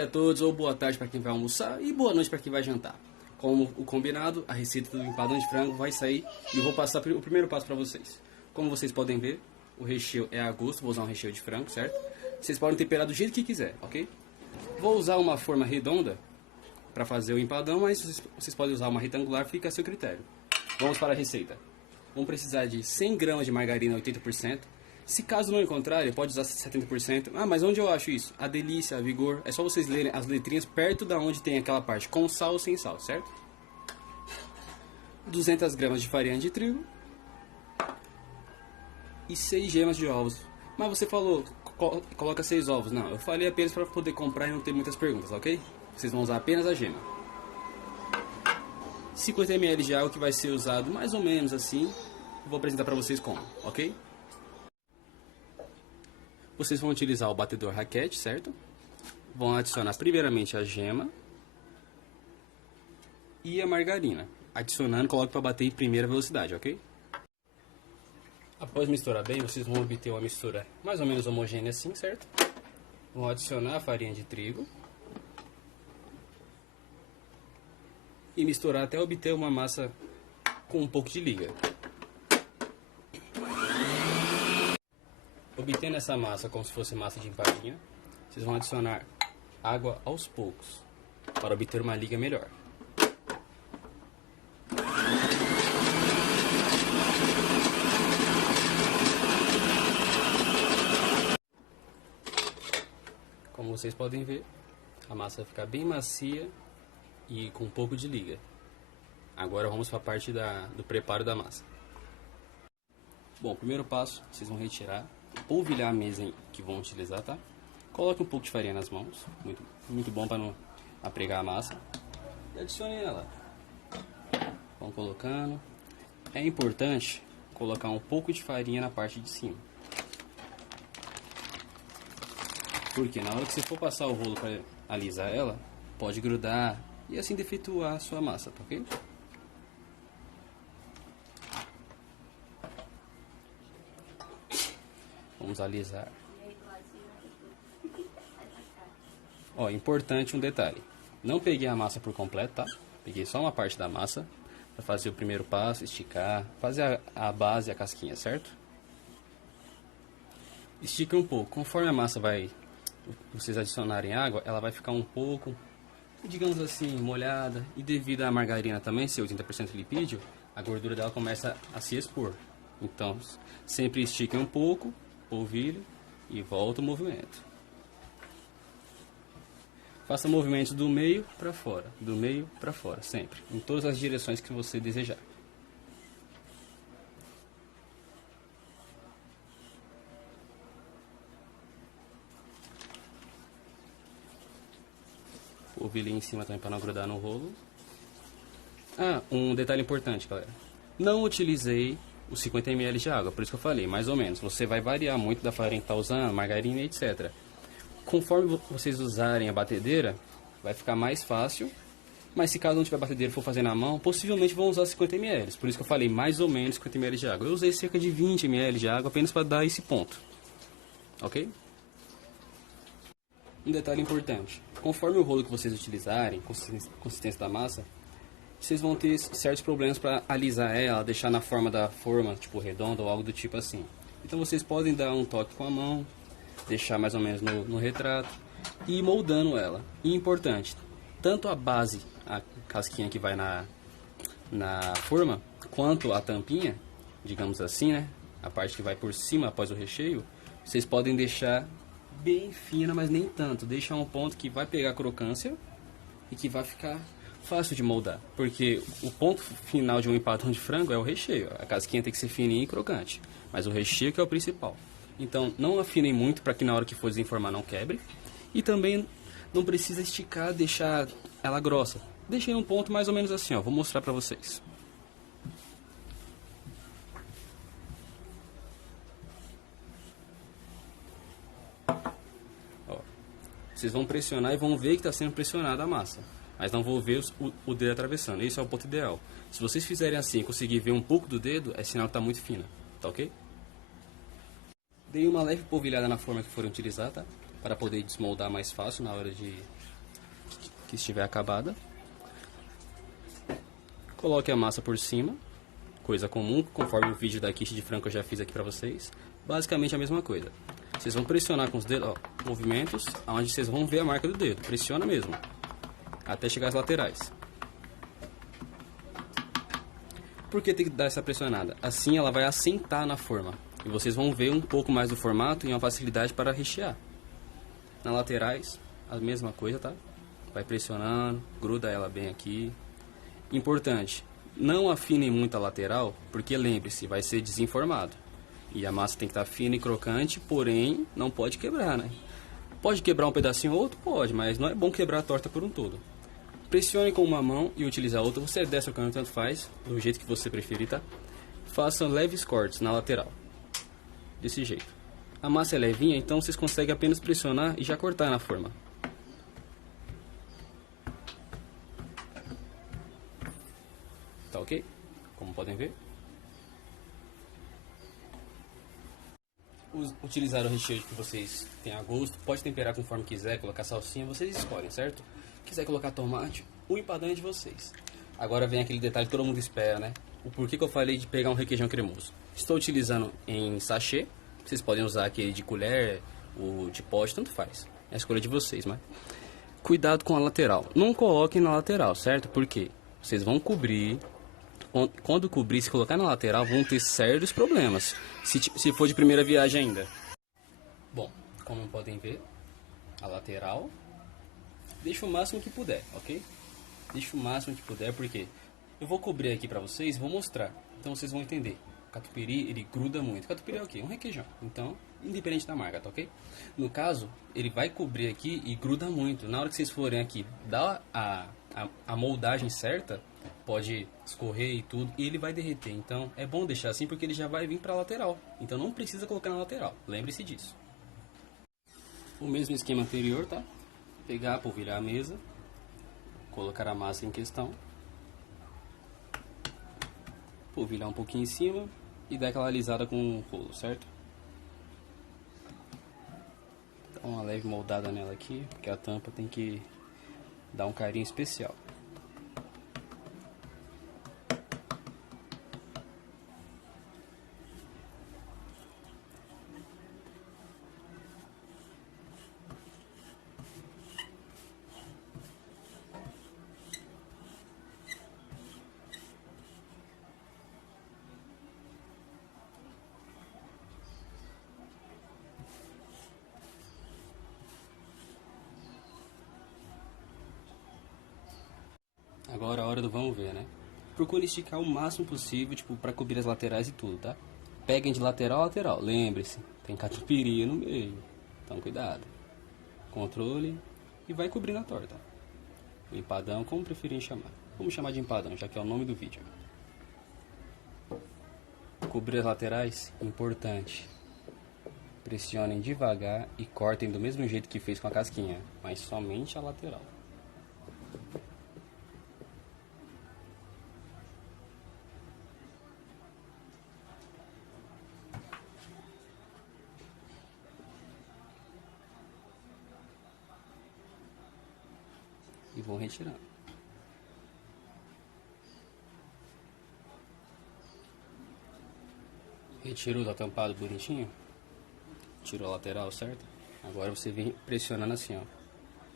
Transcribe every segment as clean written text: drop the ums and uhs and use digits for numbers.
dia a todos, ou boa tarde para quem vai almoçar e boa noite para quem vai jantar. Como o combinado, a receita do empadão de frango vai sair e eu vou passar o primeiro passo para vocês. Como vocês podem ver, o recheio é a gosto, vou usar um recheio de frango, certo? Vocês podem temperar do jeito que quiser, ok? Vou usar uma forma redonda para fazer o empadão, mas vocês podem usar uma retangular, fica a seu critério. Vamos para a receita. Vamos precisar de 100 gramas de margarina 80%. Se caso não encontrarem, pode usar 70%. Ah, mas onde eu acho isso? A Delícia, a Vigor. É só vocês lerem as letrinhas perto da onde tem aquela parte, com sal ou sem sal, certo? 200 gramas de farinha de trigo. E 6 gemas de ovos. Mas você falou, coloca 6 ovos. Não, eu falei apenas para poder comprar e não ter muitas perguntas, ok? Vocês vão usar apenas a gema. 50 ml de água que vai ser usado mais ou menos assim. Vou apresentar para vocês como, ok? Vocês vão utilizar o batedor raquete, certo? Vão adicionar primeiramente a gema e a margarina. Adicionando, coloque para bater em primeira velocidade, ok? Após misturar bem, vocês vão obter uma mistura mais ou menos homogênea assim, certo? Vão adicionar a farinha de trigo e misturar até obter uma massa com um pouco de liga. Obtendo essa massa como se fosse massa de empadinha, vocês vão adicionar água aos poucos para obter uma liga melhor. Como vocês podem ver, a massa vai ficar bem macia e com um pouco de liga. Agora vamos para a parte do preparo da massa. Bom, primeiro passo, vocês vão retirar, polvilhar a mesa que vão utilizar, tá? Coloque um pouco de farinha nas mãos, muito bom para não apregar a massa. E adicione ela. Vão colocando. É importante colocar um pouco de farinha na parte de cima. Porque na hora que você for passar o rolo para alisar ela, pode grudar e assim defeituar a sua massa, tá ok? Vamos alisar. Ó, importante um detalhe. Não peguei a massa por completo, tá? Peguei só uma parte da massa para fazer o primeiro passo, esticar, fazer a base e a casquinha, certo? Estica um pouco. Conforme a massa vocês adicionarem água, ela vai ficar um pouco, digamos assim, molhada. E devido à margarina também ser 80% lipídio, a gordura dela começa a se expor. Então, sempre estique um pouco, polvilho e volta o movimento. Faça movimentos do meio para fora, sempre, em todas as direções que você desejar. Polvilho em cima também para não grudar no rolo. Ah, um detalhe importante, galera. Não utilizei os 50 ml de água, por isso que eu falei, mais ou menos. Você vai variar muito da farinha que está usando, margarina, etc. Conforme vocês usarem a batedeira, vai ficar mais fácil. Mas se caso não tiver batedeira e for fazer na mão, possivelmente vão usar 50 ml. Por isso que eu falei mais ou menos 50 ml de água. Eu usei cerca de 20 ml de água apenas para dar esse ponto. Ok? Um detalhe importante. Conforme o rolo que vocês utilizarem, consistência da massa, vocês vão ter certos problemas para alisar ela, deixar na forma da forma, tipo redonda ou algo do tipo assim. Então vocês podem dar um toque com a mão, deixar mais ou menos no retrato e ir moldando ela. E importante, tanto a base, a casquinha que vai na forma, quanto a tampinha, digamos assim, né? A parte que vai por cima após o recheio, vocês podem deixar bem fina, mas nem tanto. Deixar um ponto que vai pegar crocância e que vai ficar fácil de moldar, porque o ponto final de um empadão de frango é o recheio. A casquinha tem que ser fininha e crocante, mas o recheio que é o principal. Então não afinem muito para que na hora que for desenformar não quebre, e também não precisa esticar, deixar ela grossa. Deixei um ponto mais ou menos assim, ó. Vou mostrar para vocês. Ó, vocês vão pressionar e vão ver que está sendo pressionada a massa, mas não vou ver o dedo atravessando. Esse é o ponto ideal. Se vocês fizerem assim e conseguir ver um pouco do dedo, é sinal que está muito fina, tá ok? Dei uma leve polvilhada na forma que forem utilizar, tá? Para poder desmoldar mais fácil na hora de que estiver acabada. Coloque a massa por cima, coisa comum, conforme o vídeo da quiche de frango que eu já fiz aqui pra vocês. Basicamente a mesma coisa. Vocês vão pressionar com os dedos, ó, movimentos, onde vocês vão ver a marca do dedo. Pressiona mesmo, até chegar às laterais. Por que tem que dar essa pressionada? Assim ela vai assentar na forma. E vocês vão ver um pouco mais do formato e uma facilidade para rechear. Nas laterais, a mesma coisa, tá? Vai pressionando, gruda ela bem aqui. Importante, não afinem muito a lateral, porque lembre-se, vai ser desenformado. E a massa tem que estar fina e crocante, porém não pode quebrar, né? Pode quebrar um pedacinho ou outro? Pode, mas não é bom quebrar a torta por um todo. Pressione com uma mão e utilize a outra. Você desce o canto, tanto faz, do jeito que você preferir, tá? Faça leves cortes na lateral. Desse jeito. A massa é levinha, então vocês conseguem apenas pressionar e já cortar na forma. Tá ok? Como podem ver. Utilizar o recheio que vocês têm a gosto. Pode temperar conforme quiser, colocar salsinha, vocês escolhem, certo? Quiser colocar tomate, o empadão é de vocês. Agora vem aquele detalhe que todo mundo espera, né? O porquê que eu falei de pegar um requeijão cremoso. Estou utilizando em sachê. Vocês podem usar aquele de colher, o de pote, tanto faz. É a escolha de vocês, mas... Cuidado com a lateral. Não coloquem na lateral, certo? Porque vocês vão cobrir... Quando cobrir, se colocar na lateral, vão ter sérios problemas. Se for de primeira viagem ainda. Bom, como podem ver, a lateral... Deixa o máximo que puder, ok? Deixa o máximo que puder, porque eu vou cobrir aqui pra vocês, vou mostrar. Então vocês vão entender. O catupiry, ele gruda muito. O catupiry é o quê? Um requeijão. Então, independente da marca, tá ok? No caso, ele vai cobrir aqui e gruda muito. Na hora que vocês forem aqui dar a moldagem certa, pode escorrer e tudo, e ele vai derreter. Então, é bom deixar assim, porque ele já vai vir pra lateral. Então, não precisa colocar na lateral. Lembre-se disso. O mesmo esquema anterior, tá? Pegar, polvilhar a mesa, colocar a massa em questão, polvilhar um pouquinho em cima e dar aquela alisada com o rolo, certo? Dá uma leve moldada nela aqui, porque a tampa tem que dar um carinho especial. Agora a hora do vamos ver, né? Procure esticar o máximo possível, tipo, pra cobrir as laterais e tudo, tá? Peguem de lateral a lateral, lembre-se, tem catupiry no meio, então cuidado. Controle e vai cobrindo a torta. O empadão, como preferirem chamar. Vamos chamar de empadão, já que é o nome do vídeo. Cobrir as laterais, importante. Pressionem devagar e cortem do mesmo jeito que fez com a casquinha, mas somente a lateral. E vou retirando. Retirou, tá tampado bonitinho? Tirou a lateral, certo? Agora você vem pressionando assim, ó.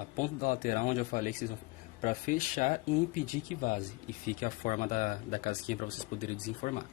A ponta da lateral onde eu falei que vocês vão... Pra fechar e impedir que vaze. E fique a forma da casquinha pra vocês poderem desenformar.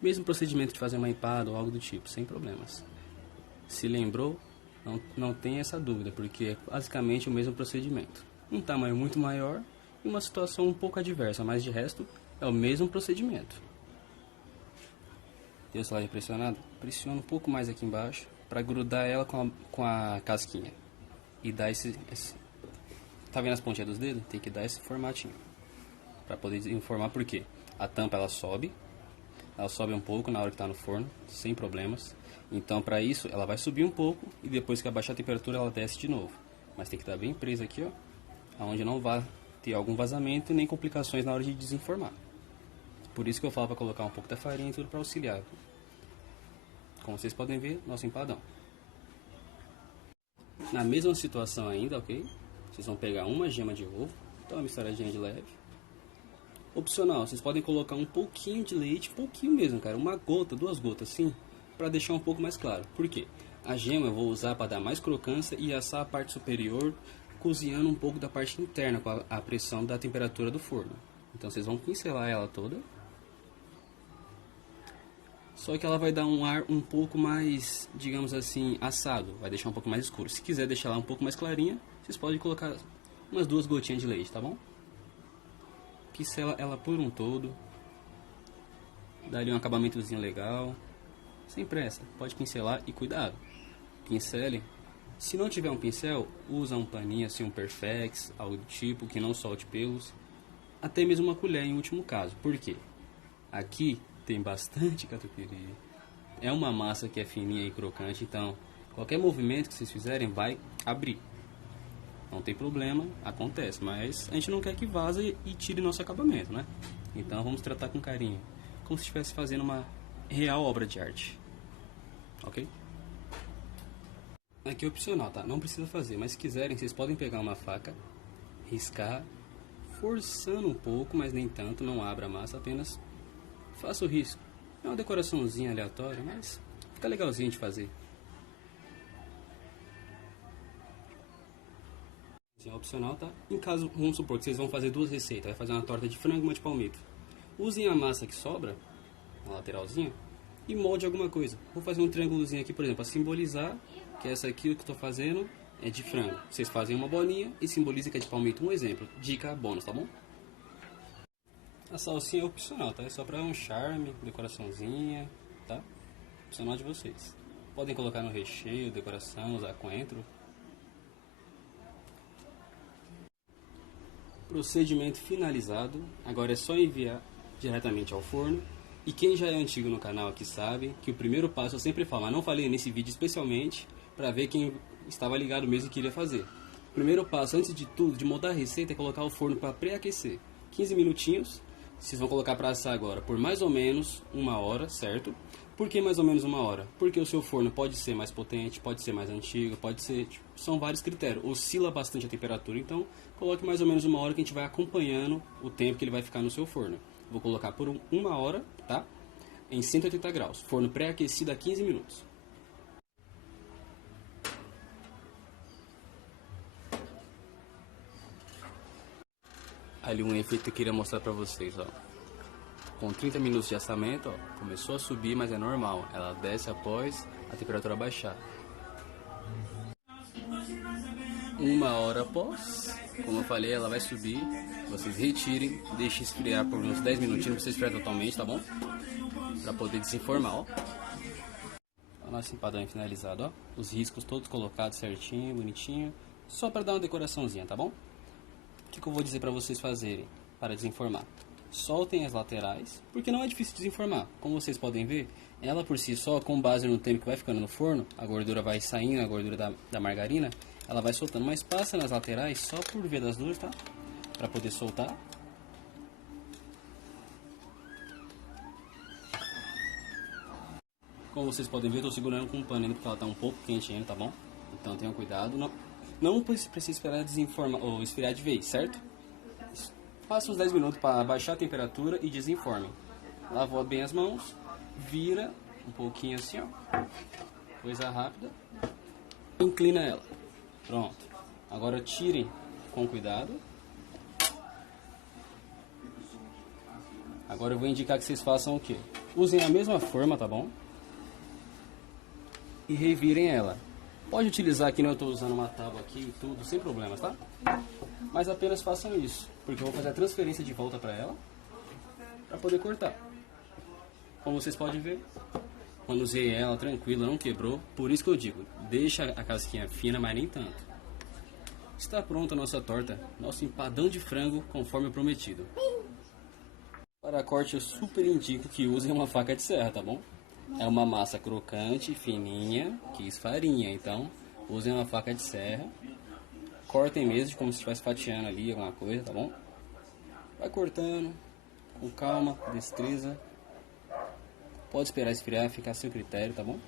Mesmo procedimento de fazer uma empada ou algo do tipo, sem problemas. Se lembrou, não tem essa dúvida, porque é basicamente o mesmo procedimento. Um tamanho muito maior e uma situação um pouco adversa, mas de resto é o mesmo procedimento. Deu o celular pressionado? Pressiona um pouco mais aqui embaixo para grudar ela com a casquinha. E dar esse... Tá vendo as pontinhas dos dedos? Tem que dar esse formatinho. Para poder desenformar, porque a tampa ela sobe um pouco na hora que está no forno, sem problemas. Então para isso ela vai subir um pouco e depois que abaixar a temperatura ela desce de novo. Mas tem que estar bem presa aqui, ó, onde não vai ter algum vazamento nem complicações na hora de desenformar. Por isso que eu falo para colocar um pouco da farinha e tudo para auxiliar. Como vocês podem ver, nosso empadão. Na mesma situação ainda, ok? Vocês vão pegar uma gema de ovo, então uma misturadinha de leve. Opcional, vocês podem colocar um pouquinho de leite, pouquinho mesmo, cara, uma gota, 2 gotas, assim, para deixar um pouco mais claro. Por quê? A gema eu vou usar para dar mais crocância e assar a parte superior, cozinhando um pouco da parte interna com a pressão da temperatura do forno. Então vocês vão pincelar ela toda. Só que ela vai dar um ar um pouco mais, digamos assim, assado, vai deixar um pouco mais escuro. Se quiser deixar ela um pouco mais clarinha, vocês podem colocar umas 2 gotinhas de leite, tá bom? Pincela ela por um todo, dá ali um acabamentozinho legal, sem pressa, pode pincelar e cuidado, pincele. Se não tiver um pincel, usa um paninho assim, um Perfex, algo do tipo, que não solte pelos, até mesmo uma colher em último caso. Por quê? Aqui tem bastante catupiry, é uma massa que é fininha e crocante, então qualquer movimento que vocês fizerem vai abrir. Não tem problema, acontece, mas a gente não quer que vaze e tire nosso acabamento, né? Então vamos tratar com carinho, como se estivesse fazendo uma real obra de arte, ok? Aqui é opcional, tá? Não precisa fazer, mas se quiserem, vocês podem pegar uma faca, riscar, forçando um pouco, mas nem tanto, não abra a massa, apenas faça o risco. É uma decoraçãozinha aleatória, mas fica legalzinho de fazer. É opcional, tá? Em caso, vamos supor que vocês vão fazer 2 receitas, vai fazer uma torta de frango e uma de palmito. Usem a massa que sobra, na lateralzinha, e molde alguma coisa. Vou fazer um triângulozinho aqui, por exemplo, para simbolizar que essa aqui que eu tô fazendo é de frango. Vocês fazem uma bolinha e simbolizem que é de palmito. Um exemplo, dica bônus, tá bom? A salsinha é opcional, tá? É só para um charme, decoraçãozinha, tá? Opcional de vocês. Podem colocar no recheio, decoração, usar coentro. Procedimento finalizado, agora é só enviar diretamente ao forno. E quem já é antigo no canal aqui sabe que o primeiro passo eu sempre falo, mas não falei nesse vídeo especialmente para ver quem estava ligado mesmo e queria fazer. O primeiro passo, antes de tudo, de montar a receita, é colocar o forno para pré-aquecer. 15 minutinhos, vocês vão colocar para assar agora por mais ou menos 1 hora, certo? Por que mais ou menos 1 hora? Porque o seu forno pode ser mais potente, pode ser mais antigo, pode ser... são vários critérios. Oscila bastante a temperatura, então coloque mais ou menos 1 hora que a gente vai acompanhando o tempo que ele vai ficar no seu forno. Vou colocar por 1 hora, tá? Em 180 graus. Forno pré-aquecido a 15 minutos. Ali um efeito que eu queria mostrar pra vocês, ó. Com 30 minutos de assamento, ó, começou a subir, mas é normal. Ela desce após a temperatura baixar. 1 hora após, como eu falei, ela vai subir. Vocês retirem, deixem esfriar por uns 10 minutinhos, não precisa esfriar totalmente, tá bom? Pra poder desenformar, ó. O nosso empadão finalizado, ó. Os riscos todos colocados certinho, bonitinho. Só pra dar uma decoraçãozinha, tá bom? O que eu vou dizer pra vocês fazerem para desenformar? Soltem as laterais, porque não é difícil desenformar. Como vocês podem ver, ela por si só, com base no tempo que vai ficando no forno, a gordura vai saindo, a gordura da margarina, ela vai soltando, mas passa nas laterais só por via das duas, tá? Pra poder soltar. Como vocês podem ver, eu tô segurando com um pano ainda porque ela tá um pouco quente ainda, tá bom? Então tenham cuidado, não precisa esperar desenformar ou esfriar de vez, certo? Faça uns 10 minutos para baixar a temperatura e desenformem. Lavou bem as mãos, vira um pouquinho assim, ó. Coisa rápida. Inclina ela. Pronto. Agora tirem com cuidado. Agora eu vou indicar que vocês façam o quê? Usem a mesma forma, tá bom? E revirem ela. Pode utilizar aqui, eu estou usando uma tábua aqui e tudo, sem problemas, tá? Mas apenas façam isso, porque eu vou fazer a transferência de volta para ela, para poder cortar. Como vocês podem ver, manusei ela tranquila, não quebrou. Por isso que eu digo, deixa a casquinha fina, mas nem tanto. Está pronta a nossa torta, nosso empadão de frango, conforme prometido. Para corte eu super indico que usem uma faca de serra, tá bom? É uma massa crocante, fininha, que esfarinha, então usem uma faca de serra. Cortem mesmo, como se estivesse fatiando ali alguma coisa, tá bom? Vai cortando, com calma, destreza. Pode esperar esfriar, ficar a seu critério, tá bom?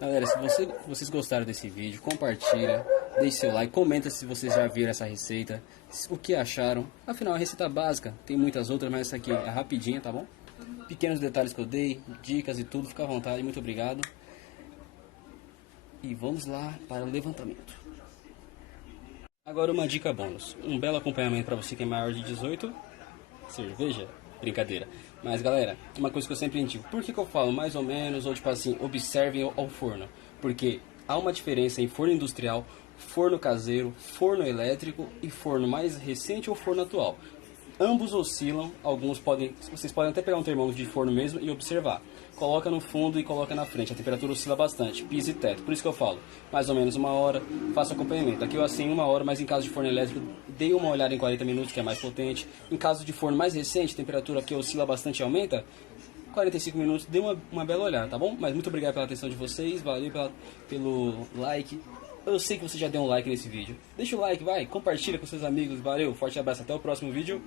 Galera, se vocês gostaram desse vídeo, compartilha, deixe seu like, comenta se vocês já viram essa receita, o que acharam. Afinal, é uma receita básica, tem muitas outras, mas essa aqui é rapidinha, tá bom? Pequenos detalhes que eu dei, dicas e tudo, fica à vontade, muito obrigado. E vamos lá para o levantamento. Agora uma dica bônus, um belo acompanhamento para você que é maior de 18, cerveja, brincadeira. Mas galera, uma coisa que eu sempre indico, por que eu falo mais ou menos, ou tipo assim, observem ao forno? Porque há uma diferença em forno industrial, forno caseiro, forno elétrico e forno mais recente ou forno atual. Ambos oscilam, vocês podem até pegar um termômetro de forno mesmo e observar. Coloca no fundo e coloca na frente, a temperatura oscila bastante, piso e teto. Por isso que eu falo, mais ou menos 1 hora, faça acompanhamento. Aqui eu assim 1 hora, mas em caso de forno elétrico, dei uma olhada em 40 minutos, que é mais potente. Em caso de forno mais recente, temperatura que oscila bastante e aumenta, 45 minutos, dê uma bela olhada, tá bom? Mas muito obrigado pela atenção de vocês, valeu pelo like. Eu sei que você já deu um like nesse vídeo. Deixa o like, vai, compartilha com seus amigos, valeu, forte abraço, até o próximo vídeo.